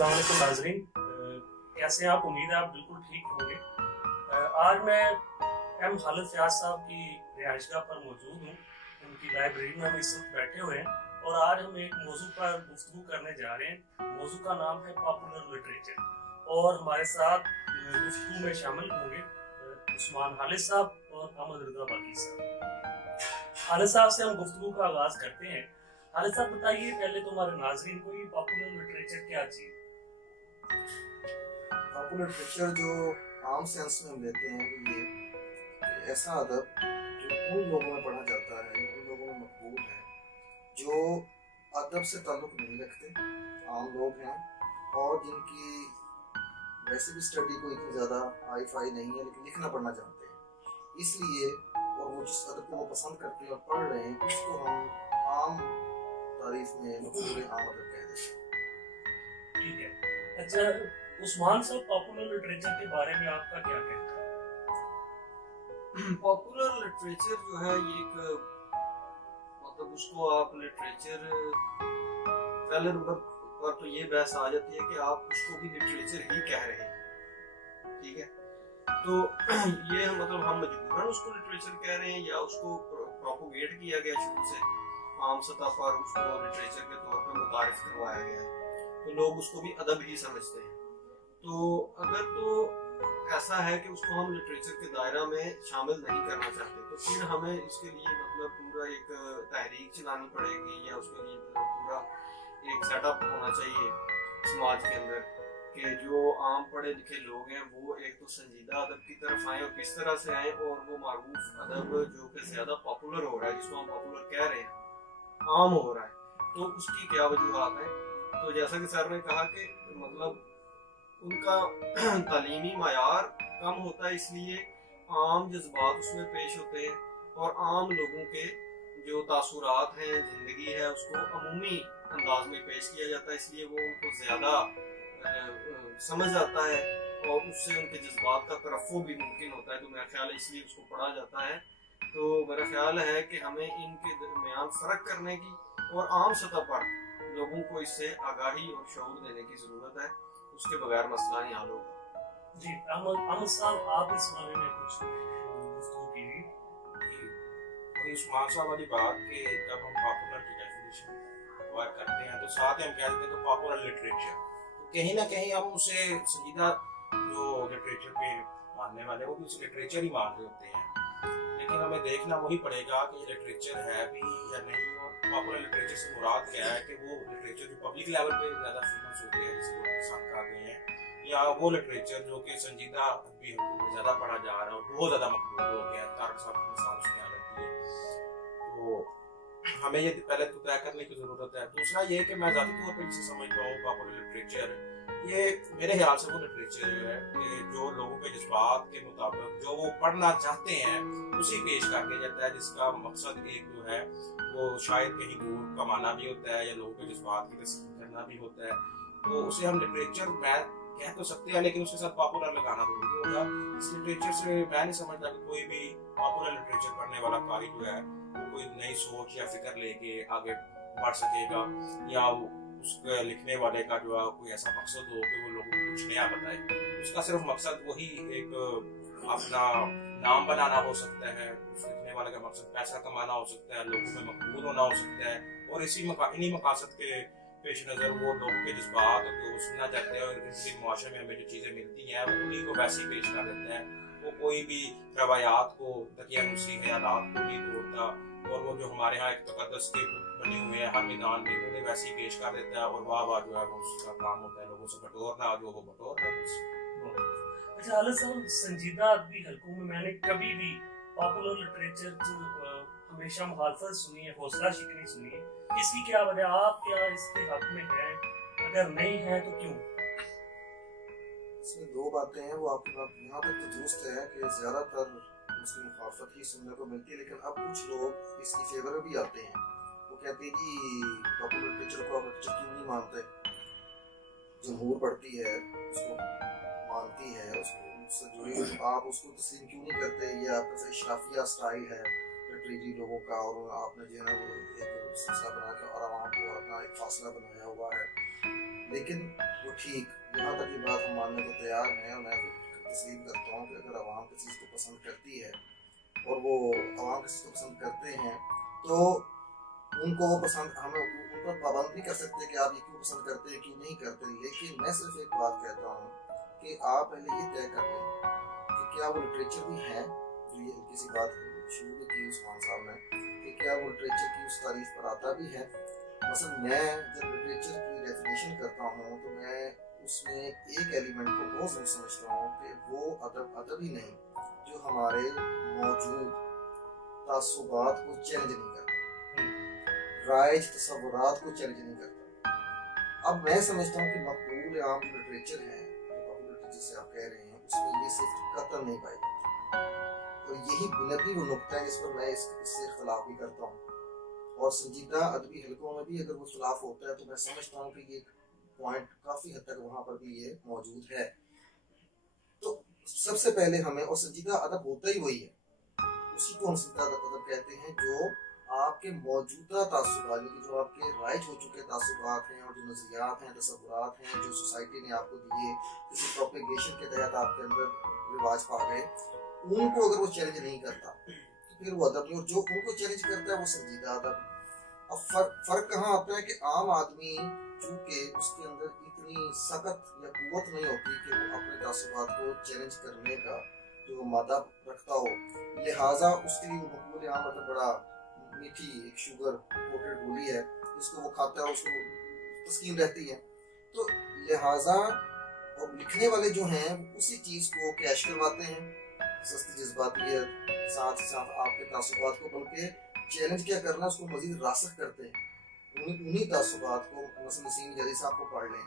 अस्सलाम वालेकुम नाज़रीन, कैसे हैं आप? उम्मीद है आप बिल्कुल ठीक होंगे। आज मैं एम खालिद फयाज साहब की रिहाइशगाह पर मौजूद हूँ। उनकी लाइब्रेरी में हम इस वक्त बैठे हुए हैं और आज हम एक मौजू पर गुफ्तगू करने जा रहे हैं। मौजू का नाम है पॉपुलर लिटरेचर और हमारे साथ गुफ्तगू में शामिल होंगे उस्मान खालिद साहब और अहमद रज़ा बाकी साहब। खालिद साहब से हम गुफ्तगू का आगाज करते हैं। खालिद साहब बताइए पहले तो हमारे नाज़रीन को ये पॉपुलर लिटरेचर क्या चीज़? पॉपुलर लिटरेचर जो आम सेंस में हम लेते हैं वो ये कि ऐसा अदब जो उन लोगों में पढ़ा जाता है, उन लोगों में मकबूल है जो अदब से ताल्लुक़ नहीं रखते, आम लोग हैं और जिनकी वैसे भी स्टडी को इतनी ज़्यादा हाई फाई नहीं है लेकिन लिखना पढ़ना जानते हैं। इसलिए और वो जिस अदब को वो पसंद करते हैं और पढ़ रहे हैं उसको हम आम तारीफ में मकबूल आम अदब कह देते हैं। ठीक है। अच्छा उस्मान साहब, पॉपुलर लिटरेचर के बारे में आपका क्या कहना है? पॉपुलर लिटरेचर जो है ये एक मतलब उसको आप लिटरेचर पहले नंबर पर तो ये बहस आ जाती है कि आप उसको भी लिटरेचर ही कह रहे हैं, ठीक है। तो ये मतलब हम मजबूरन उसको लिटरेचर कह रहे हैं या उसको प्रोपोगेट किया गया शुरू से आम सतह पर उसको लिटरेचर के तौर पर मुतारिफ करवाया गया है तो लोग उसको भी अदब ही समझते हैं। तो अगर तो ऐसा है कि उसको हम लिटरेचर के दायरा में शामिल नहीं करना चाहते तो फिर हमें इसके लिए मतलब पूरा एक तहरीक चलानी पड़ेगी या उसके लिए पूरा एक सेटअप होना चाहिए समाज के अंदर कि जो आम पढ़े लिखे लोग हैं वो एक तो संजीदा अदब की तरफ आए और किस तरह से आए और वो मारूफ अदब जो कि ज्यादा पॉपुलर हो रहा है जिसको हम पॉपुलर कह रहे हैं आम हो रहा है तो उसकी क्या वजूहात है। तो जैसा कि सर ने कहा कि मतलब उनका तालीमी मायार कम होता है इसलिए आम जज्बात उसमें पेश होते हैं और आम लोगों के जो तासुरात हैं जिंदगी है उसको अमूमी अंदाज में पेश किया जाता है इसलिए वो उनको ज्यादा समझ आता है और उससे उनके जज्बात का तरफ़्फ़ु भी मुमकिन होता है। तो मेरा ख्याल है इसलिए उसको पढ़ा जाता है। तो मेरा ख्याल है कि हमें इनके दरमियान फ़र्क करने की और आम सतह पर लोगों को इससे आगाही और शऊर देने की ज़रूरत है, उसके बगैर मसला नहीं हल होगा। जी अहमद साहब, आप इस बारे में कुछ गुफ्तगू कीजिए। वही उस्मान साहब वाली बात कि जब हम पॉपुलर की डेफिनेशन वर्क करते हैं तो साथ ही हम कह देते हैं तो पॉपुलर लिटरेचर तो कहीं ना कहीं हम उसे संजीदा जो लिटरेचर पे मानने वाले वो भी उसे लिटरेचर ही मान रहे होते हैं, लेकिन हमें देखना वही पड़ेगा कि लिटरेचर है भी या नहीं और पॉपुलर लिटरेचर से मुराद क्या है कि वो लिटरेचर जो पब्लिक लेवल पे ज़्यादा फेमस होती है जिसे लोग पसंद कर रहे हैं या वो लिटरेचर जो कि संजीदा अदबी हकूक़ में ज़्यादा पढ़ा जा रहा है और बहुत ज़्यादा मकबूल हो गया है। तारक साहब की मिसाल उसमें आ जाती है। तो हमें ये पहले तो तय करने की ज़रूरत है। दूसरा ये कि मैं ज़ाती तौर पर जिसे समझता हूँ पॉपुलर लिटरेचर ये मेरे ख्याल से वो लिटरेचर जो है कि जो लोगों के जज्बात के मुताबिक जो वो पढ़ना चाहते हैं उसी पेश कर दिया जाता है जिसका मकसद एक जो है वो शायद कहीं दूर कमाना भी होता है या लोगों के जज्बात की तस्कीर करना भी होता है। तो उसे हम लिटरेचर मैं कह तो सकते हैं लेकिन उसके साथ पॉपुलर लगाना जरूरी होगा। इस लिटरेचर से मैं नहीं समझता कि कोई भी पॉपुलर लिटरेचर पढ़ने वाला कारी जो है वो कोई नई सोच या फिक्र लेके आगे बढ़ सकेगा या उसके लिखने वाले का जो है कोई ऐसा मकसद हो कि वो लोगों को कुछ नया बताए। उसका सिर्फ मकसद वही एक अपना नाम बनाना हो सकता है, उस लिखने वाले का मकसद पैसा कमाना हो सकता है, लोगों में मकबूल होना हो सकता है और इन्हीं मकासद के पेश नज़र वो लोगों के जज्बात को सुनना चाहते हैं और इनके मुआशरे में हमें जो चीज़ें मिलती हैं वो उन्हीं को वैसे ही पेश कर देते हैं। वो कोई भी रवायात को दकियानुसी ख्यालात को नहीं तोड़ता और वो जो हमारे यहाँ एक तकद्दस के बने हुए हैं हर मैदान में उन्हें वैसे ही पेश कर देता है और वाह वाह जो है वो उसका काम होता है लोगों से बटोरना जो वो बटोर है। अच्छा खालिद साहब, संजीदा अदबी हलकों में मैंने कभी भी पॉपुलर लिटरेचर जो हमेशा मुखालफत सुनी है, हौसला शिकनी सुनी है, इसकी क्या वजह? आप क्या इसके हक में हैं? अगर नहीं है तो क्यों? इसमें दो बातें हैं। वो आपकी बात यहाँ तक तो दुरुस्त है कि ज़्यादातर उसकी मुखालफत ही सुनने को मिलती है लेकिन अब कुछ लोग इसकी फेवर में भी आते हैं। वो कहते हैं कि पॉपुलर लिटरेचर को आप लिटरेचर क्यों नहीं मानते, जमहूर पढ़ती है उसको मानती है उससे जुड़ी आप उसको तस्लीम क्यों नहीं करते, ये आपका इशराफिया स्टाइल है लिटरेरी लोगों का और आपने जो है ना वो एक सिलसिला बना के और आवाम को अपना एक फासला बनाया हुआ है। लेकिन वो ठीक, यहाँ तक की बात हम मानने को तैयार हैं, और मैं तस्लीम करता हूँ कि अगर आवाम किसी चीज़ को पसंद करती है और वो आवाम किसी को पसंद करते हैं तो उनको वो पसंद, हमें उन पर पाबंद नहीं कर सकते कि आप ये क्यों पसंद करते हैं, क्यों नहीं करते। लेकिन मैं सिर्फ एक बात कहता हूँ कि आप पहले ये तय कर लें कि क्या वो लिटरेचर भी है, जो ये किसी बात शुरू भी की उस्मान साहब ने, कि क्या वो लिटरेचर की उस तारीफ पर आता भी है। मसलन मैं जब लिटरेचर की डेफिनेशन करता हूँ तो मैं उसमें एक एलिमेंट को बहुत ज़रूर समझता हूँ कि वो अदब ही नहीं जो हमारे मौजूद तासुबात को चैलेंज नहीं करता, राइज तसव्वुरात को चैलेंज नहीं करता। अब मैं समझता हूँ कि मकबूल आम लिटरेचर है, जिसे आप कह रहे हैं, उसमें ये सिर्फ कतल नहीं पाई जाती, और यही बुनियादी वो नुकता है जिस पर मैं इससे इख्तलाफ भी करता हूँ। और संजीदा अदबी हलकों में भी अगर वो खिलाफ होता है तो मैं समझता हूँ कि ये पॉइंट काफी हद तक वहां पर भी ये मौजूद है। तो सबसे पहले हमें, और संजीदा अदब होता ही वही है, उसी को हम संजीदा अदब कहते हैं जो आपके मौजूदा तासुबात, जो आपके राइज हो चुके तासुबात हैं और जो नजरियात हैं, तसव्वुरात हैं, जो सोसाइटी ने आपको दिए, किसी प्रोपेगेशन के तहत आपके अंदर रिवाज पा गए, उनको अगर वो चैलेंज नहीं करता तो फिर वो अदब नहीं। और जो उनको चैलेंज करता है वो संजीदा अदब। अब फर्क कहाँ आता है कि आम आदमी चूंकि उसके अंदर इतनी सख्त या कुव्वत नहीं होती कि वो अपने तासुबात को चैलेंज करने का जो मादा रखता हो, लिहाजा उसके लिए मकबूल आम मतलब बड़ा मीठी एक शुगर कोटेड गोली है जिसको वो खाता है, उसको तस्कीन रहती है। तो लिहाजा और लिखने वाले जो हैं उसी चीज को कैश करवाते हैं, सस्ती जज्बातियत, साथ ही साथ आपके तासुबात को बल्कि चैलेंज क्या करना, उसको मजीद रासख करते हैं। उन्हीं तासुबात को, मसलन नसीम इजाज़ी साहब को पढ़ लें,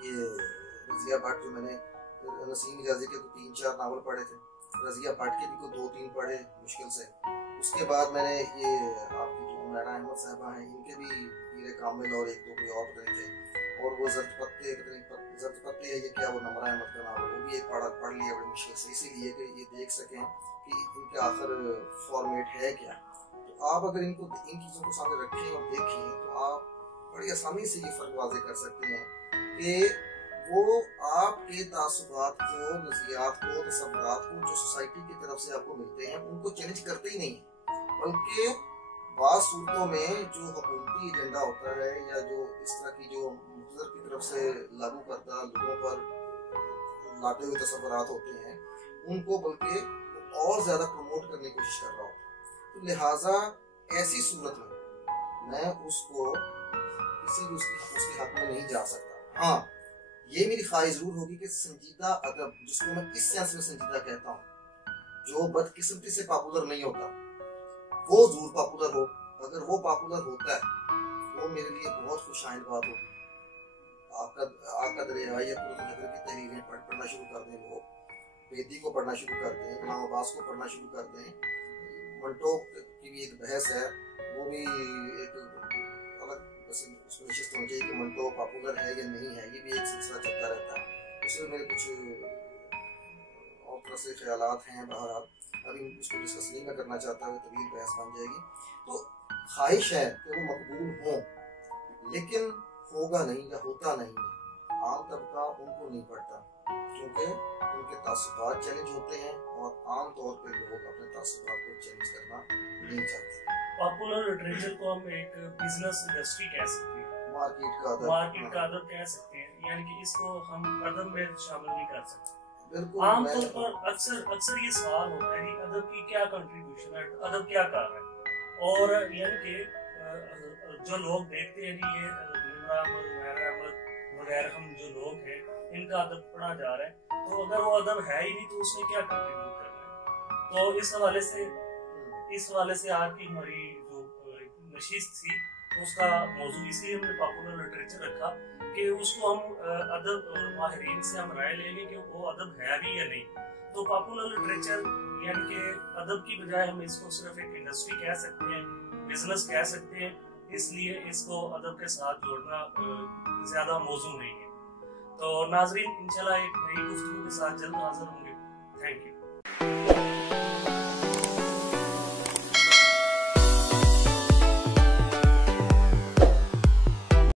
ये रज़िया भट्ट, जो मैंने नसीम इजाज़ी के तो 3-4 नावल पढ़े थे, रज़िया भट्ट के भी को 2-3 पढ़े मुश्किल से। उसके बाद मैंने ये आपकी जो उमैरा अहमद साहबा हैं, इनके भी पीरे कामिल और 1-2 कोई और पढ़े थे, और वो ज़र्द पत्ते है ये क्या, वो नमरा अहमद का नावल, वो भी एक पढ़ लिया बड़ी मुश्किल से, इसीलिए कि ये देख सकें कि इनके आखिर फॉर्मेट है क्या। तो आप अगर इन चीज़ों को सामने रखें और देखें तो आप बड़ी आसानी से ये फर्क वाज़े कर सकते हैं कि वो आपके तासुबात को, नज़रियात को, तसव्वुरात को जो सोसाइटी की तरफ से आपको मिलते हैं उनको चैलेंज करते ही नहीं, बल्कि बाज़ सूरतों में जो हुकूमती एजेंडा होता है या जो इस तरह की जो मुख्तदर की तरफ से लागू करता लोगों पर लाते हुए तसव्वुरात होते हैं, उनको बल्कि और ज़्यादा प्रमोट करने की कोशिश कर रहा होता है। तो लिहाजा ऐसी सूरत में मैं उसको किसी भी उसके हक में नहीं जा सकता। हाँ, ये मेरी ख्वाहिश जरूर होगी कि संजीदा अदब, जिसको मैं इस सेंस में संजीदा कहता हूँ, जो बदकिस्मती से पॉपुलर नहीं होता, वो जरूर पॉपुलर हो। अगर वो पॉपुलर होता है वो मेरे लिए बहुत खुशाइंद बात होगी। आका दरिया या कुतुब की तहरीरें पढ़ना शुरू कर दें, लोग बेदी को पढ़ना शुरू कर दें, गुलाम अब्बास को पढ़ना शुरू कर दें, मंटो की भी एक बहस है, वो भी एक अलग उसमें नशिस्त होनी चाहिए कि मंटो पॉपुलर है या नहीं है, ये भी एक सिलसिला चलता रहता है। उसमें मेरे कुछ और तरह से ख्यालात हैं, बहरहाल अभी उसको डिस्कस नहीं मैं करना चाहता, वो तवील बहस बन जाएगी। तो ख्वाहिश है कि वो मकबूल हों, लेकिन होगा नहीं या होता नहीं है। आम तबका उनको नहीं पढ़ता क्योंकि उनके तासुबात चैलेंज होते हैं, और आम तौर पे लोग अपने तासुबात को चैलेंज करना नहीं चाहते। पॉपुलर लिटरेचर को हम एक बिजनेस इंडस्ट्री कह सकते हैं, मार्केट का अदब कह सकते हैं, यानी कि इसको हम अदब में शामिल नहीं कर सकते। आम तौर पर अक्सर ये सवाल होता है कि अदब की क्या कंट्रीब्यूशन है, अदब क्या कर रहा है, और यानी कि जो लोग देखते हैं कि ये वगैरह हम जो लोग हैं इनका अदब पढ़ा जा रहा है, तो अगर वो अदब है ही नहीं तो उसने क्या कंट्रीब्यूट करना है। तो इस हवाले से आज की हमारी जो नशिस्त थी तो उसका मौजूद इसलिए हमने पॉपुलर लिटरेचर रखा कि उसको हम अदब माहिरीन से हम राय लेंगे कि वो अदब है भी या नहीं। तो पॉपुलर लिटरेचर यानी कि अदब की बजाय हम इसको सिर्फ एक इंडस्ट्री कह सकते हैं, बिजनेस कह सकते हैं, इसलिए इसको अदब के साथ जोड़ना ज्यादा मौजू नहीं है। तो नाजरीन, इंशाल्लाह एक नई गुफ्तगू के साथ जल्द हाजिर होंगे। Thank you.